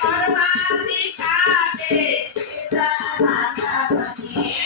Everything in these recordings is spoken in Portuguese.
પરમાતી સાથે માતા પછી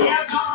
Yeah.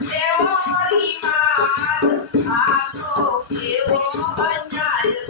Yeah.